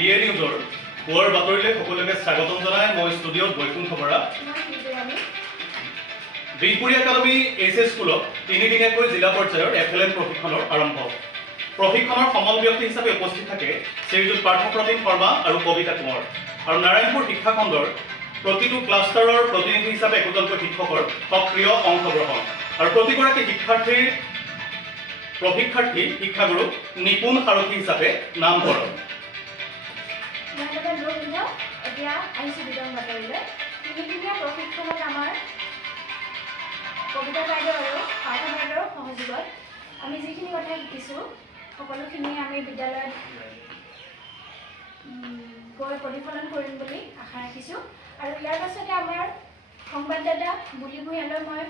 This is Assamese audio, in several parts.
BA নিউজৰ পুৱাৰ বাতৰিলৈ সকলোকে স্বাগতম জনাই মই ষ্টুডিঅ'ত বৈকুণ্ঠ বৰা। বিহপুৰী একাডেমী HS স্কুলত 3 দিনীয়াকৈ জিলা পৰ্যায়ৰ FLN প্ৰশিক্ষণৰ আৰম্ভ। প্ৰশিক্ষণৰ সমল ব্যক্তি হিচাপে উপস্থিত থাকে শ্ৰীযুত পাৰ্থপ্ৰতিম শৰ্মা আৰু কবিতা কোঁৱৰ আৰু নাৰায়ণপুৰ শিক্ষাখণ্ডৰ প্ৰতিটো ক্লাষ্টাৰৰ প্ৰতিনিধি হিচাপে একোজনকৈ শিক্ষকৰ সক্ৰিয় অংশগ্ৰহণ আৰু প্ৰতিগৰাকী প্ৰশিক্ষাৰ্থী শিক্ষাগুৰু নিপুণ সাৰথী হিচাপে নামকৰণ। এতিয়া আহিছোঁ বিতৰণ বাতৰিলৈ। 3 দিনীয়া প্ৰশিক্ষণত আমাৰ কবিতা বাইদেউ আৰু পাৰ্থ বাইদেউৰ সহযোগত আমি যিখিনি কথা শিকিছোঁ সকলোখিনি আমি বিদ্যালয়ত গৈ প্ৰতিফলন কৰিম বুলি আশা ৰাখিছোঁ। আৰু ইয়াৰ পাছতে আমাৰ সংবাদদাতা বুলি ভূঞালৈ মই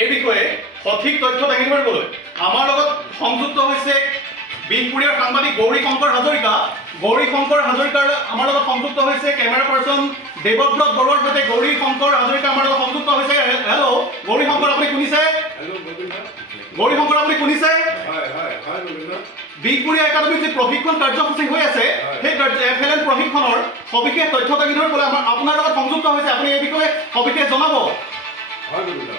এই বিষয়ে সঠিক তথ্য দাঙি ধৰিবলৈ আমাৰ লগত সংযুক্ত হৈছে বিহপুৰীৰ সাংবাদিক গৌৰী শংকৰ হাজৰিকা। গৌৰী শংকৰ হাজৰিকাৰ আমাৰ লগত সংযুক্ত হৈছে কেমেৰা পাৰ্চন দেৱব্ৰত বৰুৱাৰ সৈতে গৌৰী শংকৰ হাজৰিকা আমাৰ লগত সংযুক্ত হৈছে। হেল্ল' গৌৰী শংকৰ, আপুনি শুনিছে? গৌৰী শংকৰ, আপুনি শুনিছে? বিহপুৰী একাডেমীত যি প্ৰশিক্ষণ কাৰ্যসূচী হৈ আছে সেই FLN প্ৰশিক্ষণৰ সবিশেষ তথ্য দাঙি ধৰিবলৈ আপোনাৰ লগত সংযুক্ত হৈছে। আপুনি এই বিষয়ে সবিশেষ জনাব। হয় বন্ধু,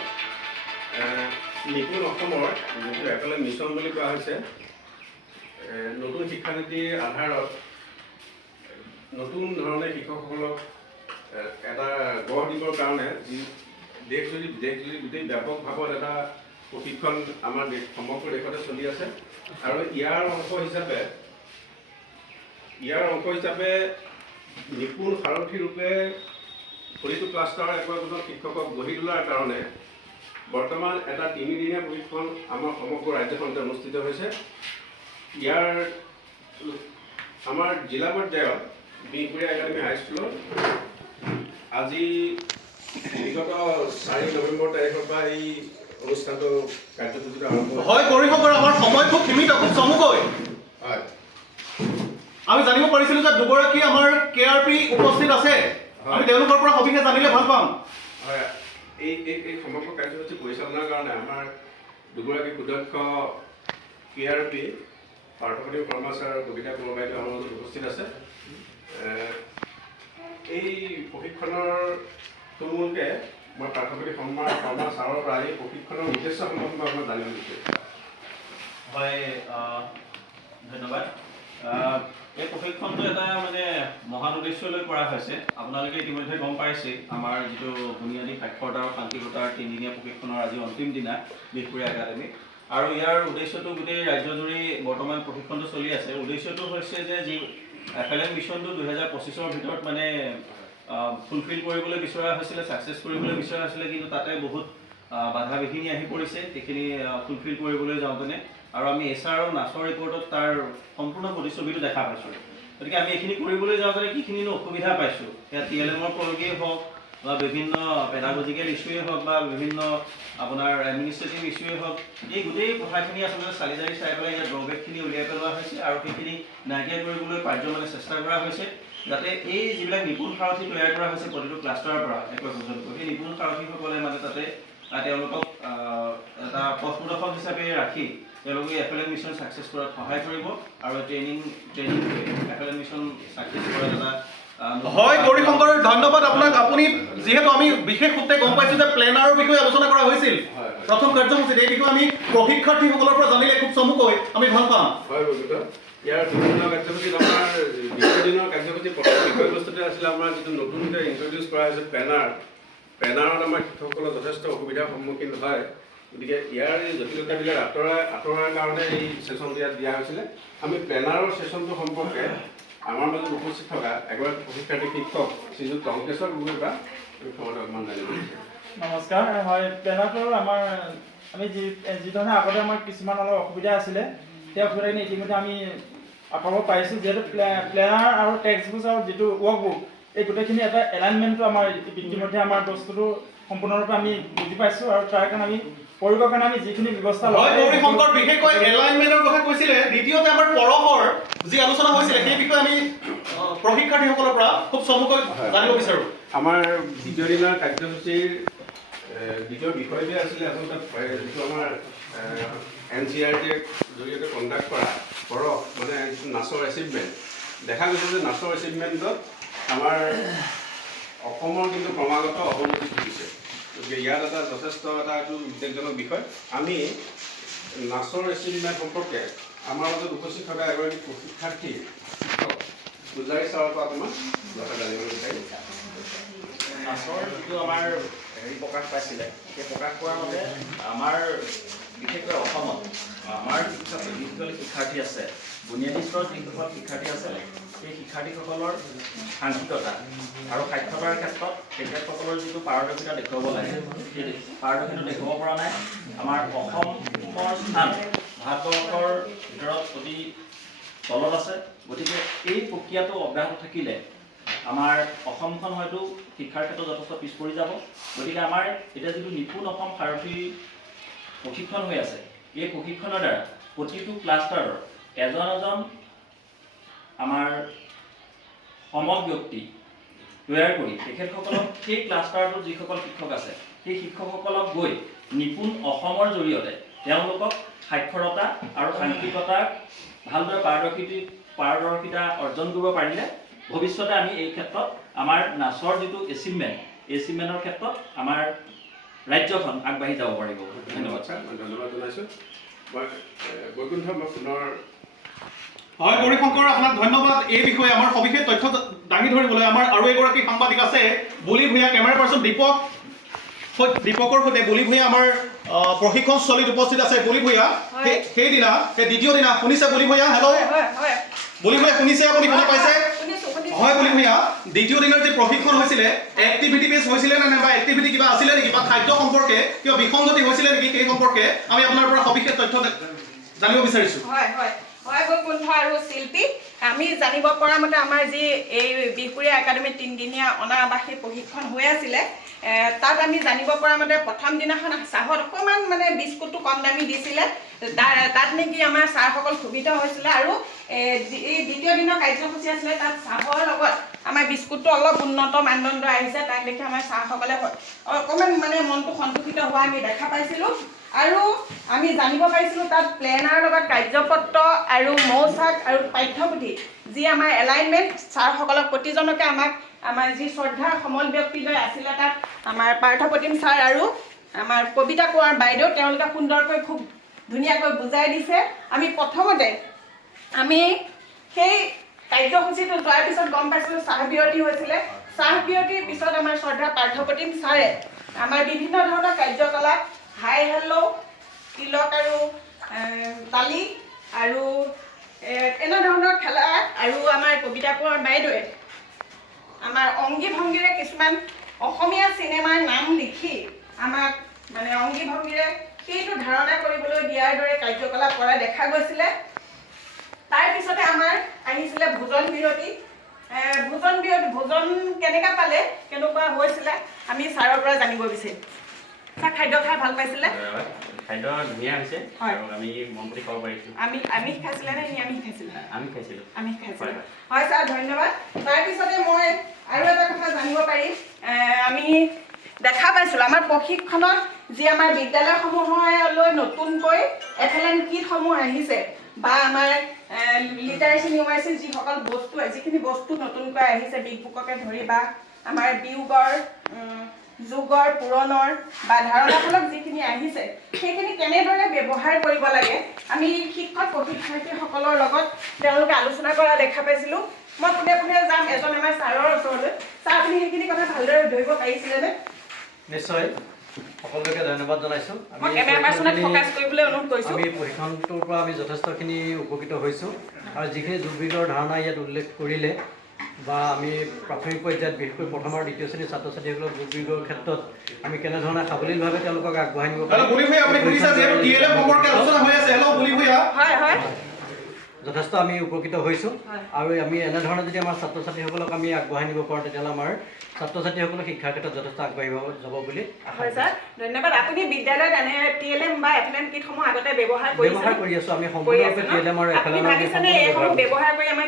নিপুণ অসমৰ যিটো FLN মিছন বুলি কোৱা হৈছে, নতুন শিক্ষানীতিৰ আধাৰত নতুন ধৰণে শিক্ষকসকলক এটা গঢ় দিবৰ কাৰণে দেশজুৰি গোটেই ব্যাপকভাৱত এটা প্ৰশিক্ষণ আমাৰ সমগ্ৰ দেশতে চলি আছে। আৰু ইয়াৰ অংশ হিচাপে নিপুণ সাৰথী ৰূপে প্ৰতিটো ক্লাষ্টাৰৰ একোজন শিক্ষকক গঢ়ি তোলাৰ কাৰণে বৰ্তমান এটা 3 দিনীয়া প্ৰশিক্ষণ আমাৰ সমগ্ৰ ৰাজ্যখনতে অনুষ্ঠিত হৈছে। ইয়াৰ আমাৰ জিলা পৰ্যায়ত বিহপুৰী একাডেমী হাইস্কুলত আজি বিগত 4 নৱেম্বৰ তাৰিখৰ পৰা এই অনুষ্ঠানটো কাৰ্যসূচীটো আৰম্ভ হয়। গৌৰীশংকৰ, আমাৰ সময় খুব সীমিত, খুব চমুকৈ হয়। আমি জানিব পাৰিছিলোঁ যে দুগৰাকী আমাৰ KRP উপস্থিত আছে। আমি তেওঁলোকৰ পৰা সবিশেষ জানিলে ভাল পাম। হয়, এই সমগ্ৰ কাৰ্যসূচী পৰিচালনাৰ কাৰণে আমাৰ দুগৰাকী সুদক্ষ KRP পাৰ্থপ্ৰতিম শৰ্মা ছাৰ আৰু কবিতা কোঁৱৰ বাইদেউ আমাৰ মাজত উপস্থিত আছে। এই প্ৰশিক্ষণৰ থুলমূলকৈ মই পাৰ্থপ্ৰতিম শৰ্মা ছাৰৰ পৰা এই প্ৰশিক্ষণৰ উদ্দেশ্য সম্পৰ্কে আপোনাক জানিব বিচাৰিছোঁ। হয়, ধন্যবাদ। এই প্ৰশিক্ষণটো এটা মহান উদ্দেশ্যলৈ কৰা হৈছে। আপোনালোকে ইতিমধ্যে গম পাইছে আমাৰ যিটো বুনিয়াদী সাক্ষৰতা আৰু শান্তিকতাৰ 3 দিনীয়া প্ৰশিক্ষণৰ আজি অন্তিম দিনা বিহপুৰী একাডেমী। আৰু ইয়াৰ উদ্দেশ্যটো গোটেই ৰাজ্যজুৰি বৰ্তমান প্ৰশিক্ষণটো চলি আছে। উদ্দেশ্যটো হৈছে যে যি FLN মিছনটো 2025ৰ ভিতৰত ফুলফিল কৰিবলৈ বিচৰা হৈছিলে, ছাকচেছ কৰিবলৈ বিচৰা হৈছিলে, কিন্তু তাতে বহুত বাধা বিঘিনি আহি পৰিছে সেইখিনি ফুলফিল কৰিবলৈ যাওঁতেনে। আৰু আমি SR আৰু নাচৰ ৰিপৰ্টত তাৰ সম্পূৰ্ণ প্ৰতিচ্ছবিটো দেখা পাইছোঁ। গতিকে আমি এইখিনি কৰিবলৈ যাওঁতে কিখিনিনো অসুবিধা পাইছোঁ, সেয়া TLMৰ প্ৰয়োগেই হওক বা বিভিন্ন পেডাগজিকেল ইছ্যুৱেই হওক বা বিভিন্ন আপোনাৰ এডমিনিষ্ট্ৰেটিভ ইছ্যুৱেই হওক, এই গোটেই কথাখিনি আচলতে চালি জাৰি চাই পেলাই ইয়াৰ ড্ৰবেকখিনি উলিয়াই পেলোৱা হৈছে আৰু সেইখিনি নাইকিয়া কৰিবলৈ চেষ্টা কৰা হৈছে, যাতে এই যিবিলাক নিপুণ সাৰথী তৈয়াৰ কৰা হৈছে প্ৰতিটো ক্লাষ্টাৰৰ পৰা একোজনকৈ, সেই নিপুণ সাৰথীসকলে তাতে তেওঁলোকক এটা পথ প্ৰদৰ্শক হিচাপে ৰাখি তেওঁলোকে FLN মিছন ছাকচেছ কৰাত সহায় কৰিব আৰু ট্ৰেইনিং FLN মিছন ছাকচেছ কৰাত এটা হয়। গৌৰী শংকৰ, ধন্যবাদ আপোনাক। আপুনি যিহেতু আমি বিশেষ সূত্ৰে গম পাইছোঁ যে প্লেনাৰৰ বিষয়ে আলোচনা কৰা হৈছিল প্ৰথম কাৰ্যসূচীত, এই বিষয়ে আমি প্ৰশিক্ষাৰ্থীসকলৰ পৰা জানিলে খুব চমুকৈ আমি ভাল পাম। হয় বন্ধু, ইয়াৰ বিভিন্ন কাৰ্যসূচীত আমাৰ দ্বিতীয় দিনৰ কাৰ্যসূচী প্ৰথম বিষয়বস্তুতে আছিলে আমাৰ যিটো নতুনকৈ ইন্ট্ৰডিউচ কৰা হৈছে পেনাৰত আমাৰ শিক্ষকসকলৰ যথেষ্ট অসুবিধাৰ সন্মুখীন হয়। গতিকে ইয়াৰ এই জটিলতাবিলাক আঁতৰাৰ কাৰণে এই ছেশ্যনটো ইয়াত দিয়া হৈছিলে। আমি প্লেনাৰৰ ছেশ্যনটো সম্পৰ্কে আমাৰ মাজত উপস্থিত থকা এগৰাকী প্ৰশিক্ষাৰ্থী শিক্ষক শ্ৰীযুত টংকেশ্বৰ গগৈৰ পৰা অকণমান জানিব বিচাৰিছোঁ। নমস্কাৰ। হয়, প্লেনাৰটো আমি যি ধৰণে আগতে আমাৰ কিছুমান অলপ অসুবিধা আছিলে, সেই অসুবিধাখিনি ইতিমধ্যে আমি আঁতৰাব পাৰিছোঁ। যিহেতু প্লেনাৰ আৰু টেক্সট বুক আৰু যিটো ৱৰ্কবুক, এই গোটেইখিনি এটা এলাইনমেণ্টটো আমাৰ ইতিমধ্যে আমাৰ বস্তুটো সম্পূৰ্ণৰূপে আমি বুজি পাইছোঁ আৰু তাৰ কাৰণে আমি কৰিবৰ কাৰণে আমি যিখিনি ব্যৱস্থা হয়। গৌৰী শংকৰ, বিশেষকৈ এলাইনমেণ্টৰ কথা কৈছিলে। দ্বিতীয়তে আমাৰ পৰহৰ যি আলোচনা হৈছিলে সেই বিষয়ে আমি প্ৰশিক্ষাৰ্থীসকলৰ পৰা খুব চমুকৈ জানিব বিচাৰোঁ। আমাৰ দ্বিতীয় দিনৰ কাৰ্যসূচীৰ দ্বিতীয় বিষয়টোৱে আছিলে আচলতে যিটো আমাৰ NCERT জৰিয়তে কণ্ডাক্ট কৰা পৰহ নাচৰ এচিভমেণ্ট, দেখা গৈছে যে নাচৰ এচিভমেণ্টত আমাৰ অসমৰ কিন্তু ক্ৰমাগত অৱনতি ঘটিছে। গতিকে ইয়াত এটা যথেষ্ট এটা এইটো উদ্বেগজনক বিষয়। আমি নাচৰ এচিভমেণ্ট সম্পৰ্কে আমাৰ লগত উপস্থিত থকা এগৰাকী প্ৰশিক্ষাৰ্থী পূজাৰী ছাৰৰ পৰা অকণমান কথা জানিব বিচাৰিম। নাচৰ যিটো আমাৰ প্ৰকাশ পাইছিলে, সেই প্ৰকাশ পোৱাৰ মতে আমাৰ বিশেষকৈ অসমত আমাৰ যিসকল শিক্ষাৰ্থী আছে, বুনিয়াদী স্তৰত যিসকল শিক্ষাৰ্থী আছে, সেই শিক্ষাৰ্থীসকলৰ সাংঘিকতা আৰু সাক্ষৰতাৰ ক্ষেত্ৰত তেখেতসকলৰ যিটো পাৰদৰ্শিতা দেখুৱাব লাগে, সেই পাৰদৰ্শিতা দেখুৱাব পৰা নাই। আমাৰ অসমৰ স্থান ভাৰতবৰ্ষৰ ভিতৰত অতি তলত আছে। গতিকে এই প্ৰক্ৰিয়াটো অব্যাহত থাকিলে আমাৰ অসমখন হয়তো শিক্ষাৰ ক্ষেত্ৰত যথেষ্ট পিছ পৰি যাব। গতিকে আমাৰ এতিয়া যিটো নিপুণ অসম সাৰথী প্ৰশিক্ষণ হৈ আছে, এই প্ৰশিক্ষণৰ দ্বাৰা প্ৰতিটো ক্লাষ্টাৰৰ এজন এজন আমাৰ সমক ব্যক্তি তৈয়াৰ কৰি তেখেতসকলক সেই ক্লাষ্টাৰটোত যিসকল শিক্ষক আছে, সেই শিক্ষকসকলক গৈ নিপুণ অসমৰ জৰিয়তে তেওঁলোকক সাক্ষৰতা আৰু সাংখ্যিকতাৰ ভালদৰে পাৰদৰ্শিতা অৰ্জন কৰিব পাৰিলে ভৱিষ্যতে আমি এই ক্ষেত্ৰত আমাৰ নাচৰ যিটো এচিভমেণ্টৰ ক্ষেত্ৰত আমাৰ ৰাজ্যখন আগবাঢ়ি যাব পাৰিব। ধন্যবাদ ছাৰ, মই ধন্যবাদ জনাইছোঁ। মই বৈকুণ্ঠ মই পুনৰ হয় গৌৰী শংকৰ, আপোনাক ধন্যবাদ এই বিষয়ে আমাৰ সবিশেষ তথ্য দাঙি ধৰিবলৈ। আমাৰ আৰু এগৰাকী সাংবাদিক আছে বুলি ভূঞা, কেমেৰা পাৰ্চন দীপকৰ সৈতে বুলি ভূঞা আমাৰ প্ৰশিক্ষণস্থলীত উপস্থিত আছে। বুলি ভূঞা সেইদিনা সেই দ্বিতীয় দিনা শুনিছে বুলি ভূঞা? হেল্ল' বুলি ভূঞা শুনিছে? আপুনি শুনা পাইছে? হয় বুলি ভূঞা, দ্বিতীয় দিনৰ যি প্ৰশিক্ষণ হৈছিলে এক্টিভিটি বেছ হৈছিলে নে বা এক্টিভিটি কিবা আছিলে নেকি বা খাদ্য সম্পৰ্কে কিবা বিসংগতি হৈছিলে নেকি, সেই সম্পৰ্কে আমি আপোনাৰ পৰা সবিশেষ তথ্য জানিব বিচাৰিছোঁ। হয় বৈকুণ্ঠ আৰু শিল্পী, আমি জানিব পৰা মতে আমাৰ যি এই বিহপুৰীয়া একাডেমীত 3 দিনীয়া অনাবাসী প্ৰশিক্ষণ হৈ আছিলে, তাত আমি জানিব পৰা মতে প্ৰথম দিনাখন চাহত অকণমান মানে বিস্কুটটো কম দামী দিছিলে, তাত নেকি আমাৰ ছাৰসকল ক্ষুভিত হৈছিলে। আৰু এই দ্বিতীয় দিনৰ কাৰ্যসূচী আছিলে, তাত চাহৰ লগত আমাৰ বিস্কুটটো অলপ উন্নত মানদণ্ড আহিছে, তাক দেখি আমাৰ ছাৰসকলে অকণমান মানে মনটো সন্তুষ্টিত হোৱা আমি দেখা পাইছিলোঁ। আৰু আমি জানিব পাৰিছিলোঁ তাত প্লেনাৰ লগত কাৰ্যপত্ৰ আৰু মৌচাক আৰু পাঠ্যপুথি যি আমাৰ এলাইনমেণ্ট ছাৰসকলক প্ৰতিজনকে আমাৰ যি শ্ৰদ্ধাৰ সমল ব্যক্তিদ্বয় আছিলে, তাত আমাৰ পাৰ্থপ্ৰতিম ছাৰ আৰু আমাৰ কবিতা কোঁৱৰ বাইদেউ, তেওঁলোকে সুন্দৰকৈ খুব ধুনীয়াকৈ বুজাই দিছে। আমি প্ৰথমতে আমি সেই কাৰ্যসূচীটো যোৱাৰ পিছত গম পাইছিলোঁ চাহ বিৰতি হৈছিলে। চাহ বিৰতিৰ পিছত আমাৰ শ্ৰদ্ধা পাৰ্থপ্ৰতিম ছাৰে আমাৰ বিভিন্ন ধৰণৰ কাৰ্যকলাপ হাই হেল্ল', তিলক আৰু তালি আৰু এনেধৰণৰ খেলা আৰু আমাৰ কবিতা কোঁৱৰ বাইদেৱে আমাৰ অংগী ভংগীৰে কিছুমান অসমীয়া চিনেমাৰ নাম লিখি আমাক মানে অংগী ভংগীৰে সেইটো ধাৰণা কৰিবলৈ দিয়াৰ দৰে কাৰ্যকলাপ কৰা দেখা গৈছিলে। তাৰপিছতে আমাৰ আহিছিলে ভোজন বিৰতি। ভোজন কেনেকৈ পালে, কেনেকুৱা হৈছিলে, আমি ছাৰৰ পৰা জানিব বিচাৰিম। ছাৰ, খাদ্য খাই ভাল পাইছিলে? খাদ্য ধুনীয়া হৈছে আৰু আমি মন কৰি খাব পাৰিছোঁ। আমিষ খাইছিলে নে নিৰামিষ খাইছিলে? আমিষ খাইছিলোঁ। আমিষ খাইছিলে। হয় ছাৰ, ধন্যবাদ। তাৰপিছতে মই আৰু এটা কথা জানিব পাৰিম, আমি দেখা পাইছিলোঁ আমাৰ প্ৰশিক্ষণত যি আমাৰ বিদ্যালয়সমূহলৈ নতুনকৈ FLN কিটসমূহ আহিছে বা আমাৰ লিটাৰেচি নিউমাৰেচিৰ যিখিনি বস্তু নতুনকৈ আহিছে, বিগ বুককে ধৰি বা আমাৰ বিয়োগৰ যুগৰ পুৰণৰ বা ধাৰণামূলক যিখিনি আহিছে, সেইখিনি কেনেদৰে ব্যৱহাৰ কৰিব লাগে আমি শিক্ষক প্ৰশিক্ষাৰ্থীসকলৰ লগত তেওঁলোকে আলোচনা কৰা দেখা পাইছিলোঁ। মই পোনে পোনে যাম এজন আমাৰ ছাৰৰ ওচৰলৈ। ছাৰ, আপুনি সেইখিনি কথা ভালদৰে ধৰিব পাৰিছিলেনে? নিশ্চয়, সকলোকে ধন্যবাদ জনাইছোঁ। মই কেমেৰা পাৰ্চনক ফ'কাছ কৰিবলৈ অনুৰোধ কৰিছোঁ। আমি প্ৰশিক্ষণটোৰ পৰা আমি যথেষ্টখিনি উপকৃত হৈছোঁ আৰু যিখিনি যোগবিগৰ ধাৰণা ইয়াত উল্লেখ কৰিলে বা আমি প্ৰাথমিক পৰ্যায়ত বিশেষকৈ প্ৰথম আৰু দ্বিতীয় শ্ৰেণীৰ ছাত্ৰ ছাত্ৰীসকলক যোগবিগৰ ক্ষেত্ৰত আমি কেনেধৰণে সাৱলীলভাৱে তেওঁলোকক আগবঢ়াই নিব পাৰোঁ যথেষ্ট আমি উপকৃত হৈছোঁ। আৰু আমি এনেধৰণে যদি আমাৰ ছাত্ৰ ছাত্ৰীসকলক আমি আগবঢ়াই নিব পাৰোঁ, তেতিয়াহ'লে আমাৰ ছাত্ৰ ছাত্ৰীসকলক শিক্ষাৰ ক্ষেত্ৰত যথেষ্ট আগবাঢ়িব যাব বুলি আশা হয় ছাৰ, ধন্যবাদ। আপুনি বিদ্যালয়ত এনে TLM বা FLN কিটসমূহ আগতে ব্যৱহাৰ কৰি আছোঁ। আমি সম্পূৰ্ণৰূপে TLM আৰু FLN ব্যৱহাৰ কৰি আমাৰ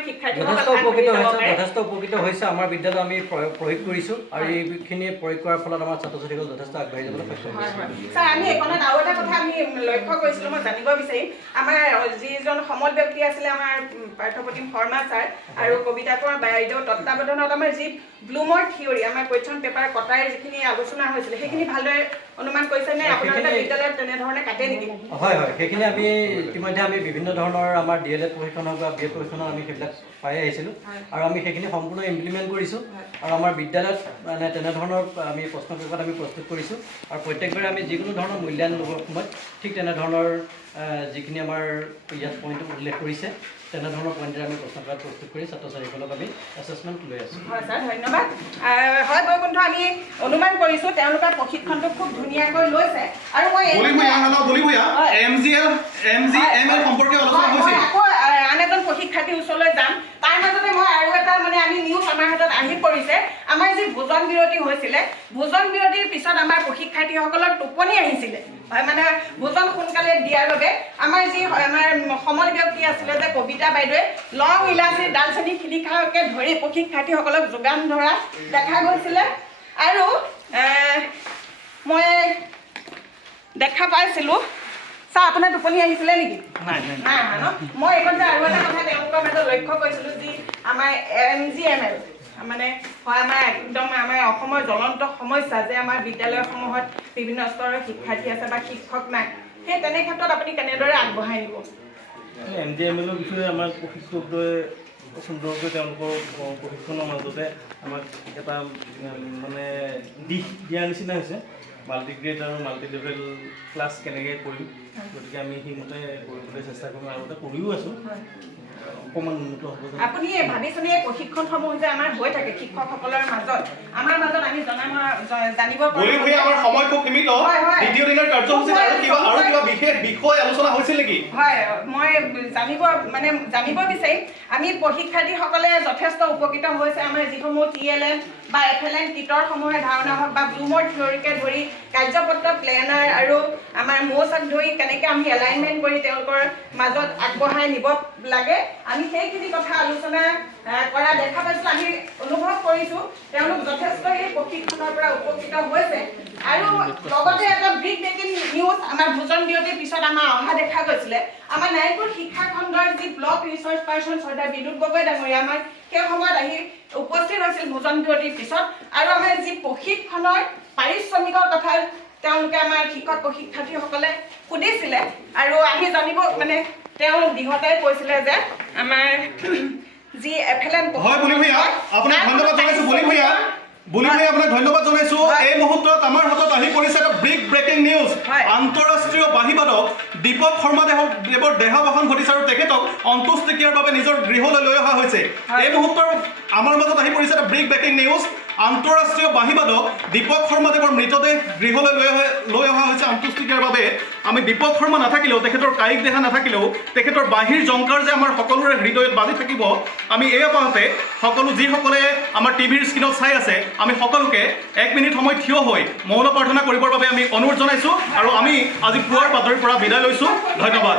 যথেষ্ট উপকৃত হৈছে। আমাৰ বিদ্যালয়ত আমি প্ৰয়োগ কৰিছোঁ আৰু এইখিনি প্ৰয়োগ কৰাৰ ফলত আমাৰ ছাত্ৰ ছাত্ৰীসকল যথেষ্ট আগবাঢ়ি যাবলৈ সক্ষম হৈছে। ছাৰ, আমি এইখনত আৰু এটা কথা আমি লক্ষ্য কৰিছিলোঁ, মই জানিব বিচাৰিম। আমাৰ যিজন সমল ব্যক্তি আছিল আছিলে আমাৰ পাৰ্থপ্ৰতিম শৰ্মা ছাৰ আৰু কবিতা কোঁৱৰ বাইদেউ তত্ত্বাৱধানত আমাৰ যি ব্লুমৰ থিয়ৰী আমাৰ কুৱেশ্যন পেপাৰ কটাৰ যিখিনি আলোচনা হৈছিলে সেইখিনি ভালদৰে অনুমান কৰিছেনে আপোনালোকে বিদ্যালয়ত তেনেধৰণে কাটে নেকি? হয় হয়, সেইখিনি আমি ইতিমধ্যে আমি বিভিন্ন ধৰণৰ আমাৰ DLED প্ৰশিক্ষণ হওক বা BEd প্ৰশিক্ষণত আমি সেইবিলাক পাই আহিছিলোঁ আৰু আমি সেইখিনি সম্পূৰ্ণ ইমপ্লিমেণ্ট কৰিছোঁ আৰু আমাৰ বিদ্যালয়ত মানে তেনেধৰণৰ আমি প্ৰশ্ন পেপাৰ আমি প্ৰস্তুত কৰিছোঁ আৰু প্ৰত্যেকবাৰে আমি যিকোনো ধৰণৰ মূল্যায়ন ল'বৰ সময়ত ঠিক তেনেধৰণৰ যিখিনি আমাৰ ইয়াত পইণ্ট উল্লেখ কৰিছে তেনেধৰণৰ পইণ্টেৰে আমি প্ৰশ্ন পেপাৰ প্ৰস্তুত কৰি ছাত্ৰ ছাত্ৰীসকলক আমি এছেছমেণ্ট লৈ আছোঁ। হয় ছাৰ, ধন্যবাদ। হয় বৈকুণ্ঠ, আমি অনুমান কৰিছোঁ তেওঁলোকে প্ৰশিক্ষণটো খুব ধুনীয়াকৈ লৈছে আৰু মই MGML সম্পৰ্কে আলোচনা হৈছিল। আকৌ আন এজন প্ৰশিক্ষাৰ্থীৰ ওচৰলৈ যাম। তাৰ মাজতে মই আৰু এটা মানে আমি নিউজ আমাৰ হাতত আহি পৰিছে। আমাৰ যি ভোজন বিৰতি হৈছিলে, ভোজন বিৰতিৰ পিছত আমাৰ প্ৰশিক্ষাৰ্থীসকলৰ টোপনি আহিছিলে। হয়, মানে ভোজন সোনকালে দিয়াৰ বাবে আমাৰ যি আমাৰ সমল ব্যক্তি আছিলে যে কবিতা বাইদেৱে লং ইলাচি ডালচেনি শিলিখাকে ধৰি প্ৰশিক্ষাৰ্থীসকলক যোগান ধৰা দেখা গৈছিলে আৰু মই দেখা পাইছিলোঁ। ছাৰ, আপোনাৰ টোপনি আহিছিলে নেকি? নাই অহা ন? মই এইকণতে আৰু এটা কথা তেওঁলোকৰ মাজত লক্ষ্য কৰিছিলোঁ, যি আমাৰ MGML মানে হয় আমাৰ একদম আমাৰ অসমৰ জ্বলন্ত সমস্যা যে আমাৰ বিদ্যালয়সমূহত বিভিন্ন স্তৰৰ শিক্ষাৰ্থী আছে বা শিক্ষক নাই। সেই তেনে ক্ষেত্ৰত আপুনি কেনেদৰে আগবঢ়াই নিব? MGMLৰ বিষয়ে আমাৰ প্ৰশিক্ষকদ্বয়ে সুন্দৰকৈ তেওঁলোকৰ প্ৰশিক্ষণৰ মাজতে আমাক এটা মানে দিশ দিয়াৰ নিচিনা হৈছে। মাল্টিগ্ৰেড আৰু মাল্টিলেভেল ক্লাছ কেনেকৈ কৰিম, গতিকে আমি সেইমতে কৰিবলৈ চেষ্টা কৰিম আৰু কৰিও আছোঁ। অকণমান উন্নত হ'ব। আপুনি ভাবিছেনে এই প্ৰশিক্ষণসমূহ যে আমাৰ হৈ থাকে শিক্ষকসকলৰ মাজত, আমাৰ মাজত আমি জানিব পাৰোঁ আমাৰ সময় খুব সীমিত। দ্বিতীয় দিনৰ কাৰ্যসূচীত আৰু কিবা বিশেষ বিষয় আলোচনা হৈছিল নেকি? হয়, মই জানিব বিচাৰিম আমি প্ৰশিক্ষাৰ্থীসকলে যথেষ্ট উপকৃত হৈছে। আমাৰ যিসমূহ TLM বা FLN কিটৰ সমূহে ধাৰণা হওক বা ব্লুমৰ থিয়ৰীকে ধৰি কাৰ্যপত্ৰ প্লেনাৰ আৰু আমাৰ মৌচাক ধৰি কেনেকৈ আমি এলাইনমেণ্ট কৰি তেওঁলোকৰ মাজত আগবঢ়াই নিব লাগে, আমি সেইখিনি কথা আলোচনা কৰা দেখা পাইছোঁ। আমি অনুভৱ কৰিছোঁ তেওঁলোক যথেষ্ট এই প্ৰশিক্ষণৰ পৰা উপকৃত হৈছে। আৰু লগতে এটা বিগ ব্ৰেকিং নিউজ আমাৰ ভোজন বিৰতিৰ পিছত আমাৰ অহা দেখা গৈছিলে। আমাৰ নাৰায়ণপুৰ শিক্ষা খণ্ডৰ যি ব্লক ৰিচৰ্চ পাৰ্চন শ্ৰদ্ধা বিনোদ গগৈ ডাঙৰীয়া আমাৰ সেই সময়ত আহি উপস্থিত হৈছিল ভোজন বিৰতিৰ পিছত আৰু আমাৰ যি প্ৰশিক্ষণৰ পাৰিশ্ৰমিকৰ কথা তেওঁলোকে আমাৰ শিক্ষক প্ৰশিক্ষাৰ্থীসকলে সুধিছিলে আৰু আমি জানিব তেওঁ দিহতাই কৈছিলে যে আমাৰ যি FLN হয় বুলি ভূঞা, আপোনাক ধন্যবাদ জনাইছোঁ। বুলি ভূঞা আপোনাক ধন্যবাদ জনাইছোঁ। এই মুহূৰ্তত আমাৰ হাতত আহি পৰিছে এটা বিগ ব্ৰেকিং নিউজ। আন্তঃৰাষ্ট্ৰীয় বাহীবাদক দীপক শৰ্মাদেৱৰ দেহাৱসান ঘটিছে আৰু তেখেতক অন্ত্যেষ্টিক্ৰিয়াৰ বাবে নিজৰ গৃহলৈ লৈ অহা হৈছে। এই মুহূৰ্তৰ আমাৰ মাজত আহি পৰিছে এটা বিগ ব্ৰেকিং নিউজ। আন্তঃৰাষ্ট্ৰীয় বাহীবাদক দীপক শৰ্মাদেৱৰ মৃতদেহ গৃহলৈ লৈ অহা হৈছে অন্ত্যেষ্টিক্ৰিয়াৰ বাবে। আমি দীপক শৰ্মা নাথাকিলেও, তেখেতৰ কায়িক দেহা নাথাকিলেও, তেখেতৰ বাহিৰ জংকাৰ যে আমাৰ সকলোৰে হৃদয়ত বাজি থাকিব, আমি এই আপাহতে সকলো যিসকলে আমাৰ টিভিৰ স্ক্ৰীণত চাই আছে, আমি সকলোকে 1 মিনিট সময় থিয় হৈ মৌন প্ৰাৰ্থনা কৰিবৰ বাবে আমি অনুৰোধ জনাইছোঁ আৰু আমি আজি পুৱাৰ বাতৰিৰ পৰা বিদায় লৈছোঁ। ধন্যবাদ।